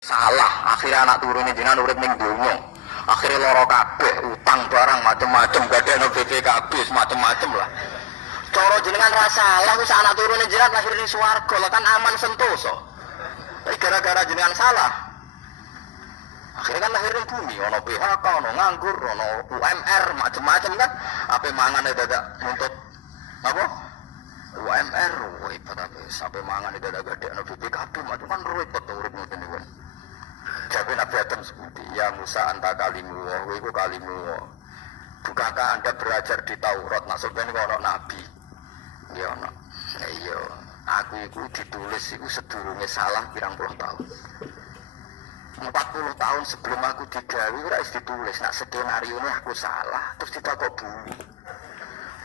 Salah, akhirnya anak turune jenengan urip ning donya. Akhirnya lara kabeh, utang barang macem-macem, gadekno BPKB macem-macem lah. Cara jenengan ra salah wis anak turune jenengan lahir ning swarga, lah kan aman sentosa. Tapi gara-gara jenengan salah. Akhirnya kan lahir ning bumi, ono PHK, ono nganggur, ono UMR macem-macem kan. Ape mangane dadak nuntut apa? UMR, repot apa? Sampai mangan dadak gadekno BPKB macam kan repot urip ngoten niku. Jadi Nabi Adam sebuti, ya Musa anta kalimu, iku kalimu. Bukankah anda belajar di Taurat? Nah sebenarnya kalau Nabi, ya no, iya, aku itu ditulis itu sedurunge salah pirang puluh tahun. 40 tahun sebelum aku digawe, harus ditulis. Nah skenario ini aku salah, terus ditakok bumi.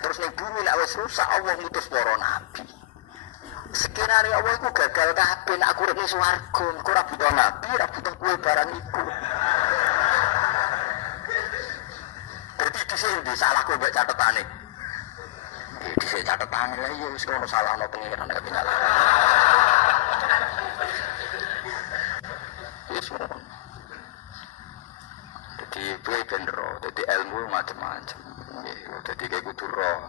Terus nih bumi nak wis rusak, Allah ngutus para Nabi. Skenario Allah itu gagal kabeh nek aku urip ning swarga, engko ora butuh nabi, ora butuh kuwe barang iku. Dadi dhisik ndi salahku mbek catetane. Dhisik catetane lha iya wis ono salahno pengiran nek penyalah. Wis ngono. Dadi kuwi bener, dadi ilmu macam-macam. Nggih, dadi kayak kudu roh.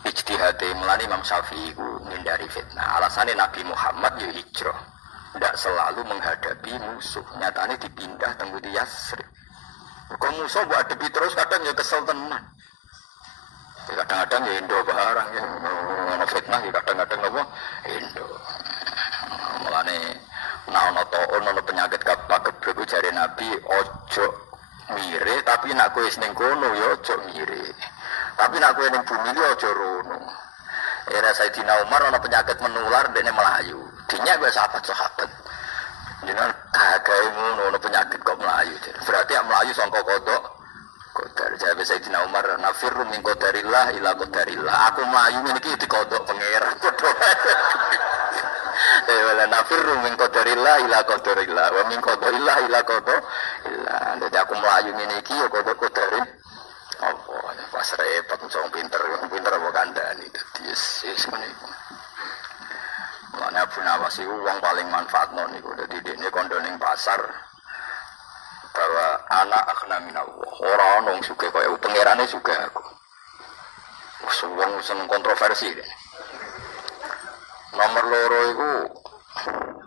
Ijtihad melani Imam Syafi'i itu menghindari fitnah. Alasannya Nabi Muhammad ya hijrah, tidak selalu menghadapi musuh. Nyatanya dipindah tenggu di Yasrib. Kalau musuh buat hadapi terus kadang ya kesel tenan. Ya, kadang-kadang ya Indo barang ya, ono fitnah ya kadang-kadang apa Indo. Melani ono penyakit keblek jare Nabi ojo mire tapi nak kowe ning kono ya ojo mire. Tapi nak kowe ning bumi iki aja rono. Era Sayyidina Umar ana penyakit menular dene melayu. Dinyak kowe sahabat-sahabat. Jenengan kagawe ngono ana penyakit kok melayu. Berarti yang melayu sangka kodok. Kodar jabe Sayyidina Umar nafirru min qadarillah ila qadarillah. Aku melayu niki dikodok pangeran. Wala nafirru min qadarillah ila qadarillah wa min qadarillah ila qadarillah. Dadi aku melayu ngene iki ya kodok-kodare apa pas repot wong pinter apa kandhani dadi wis ngene iku. Lan Abu Nawas iku wong paling manfaatno niku dadi dekne kondo ning pasar bahwa anak akhna minallah. Ora ono wong sugih kaya pangerane sugih aku. Wong seneng kontroversi. Nomor loro iku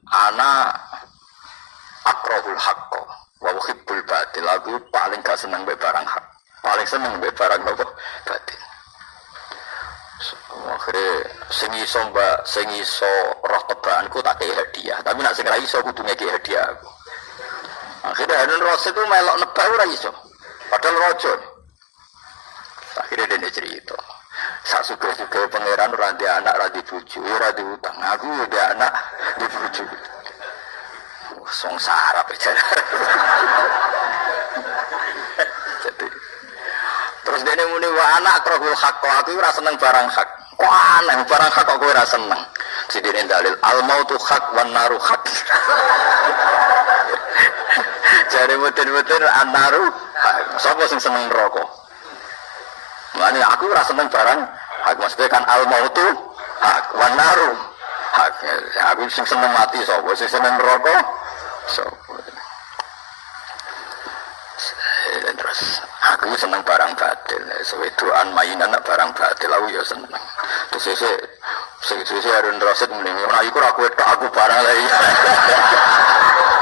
anak akrahul haqq wa uhibbul batil. Aku paling gak seneng mbek barang hak. Paling seneng mbek barang nopo batin. Akhirnya sing iso roh tebakanku tak kei hadiah, tapi nak sing ra iso kudu ngeki hadiah aku. Akhirnya Harun Rasid itu melok nebak ora iso. Padahal raja. Akhirnya dia cerita. Sak suka-suka pangeran ora di anak, ora di bojo, ora di utang. Aku di anak, di bojo. Sengsara bicara. Jadi terus dene muni wa anak krahul hak kok aku ora seneng barang hak. Kok aneh barang hak kok kowe ora seneng. Sidine dalil al mautu hak wan naru hak. Jare muten-muten an-naru sapa sing seneng neraka. Mane aku ora seneng barang hak mesti kan al mautu hak wan naru hak. Aku sing seneng mati sapa sing seneng neraka sapa. Terus aku seneng barang batil, sewedoan mainan barang batil aku ya seneng. Terus sesuk Harun Rasid mending ora iku aku barang lagi.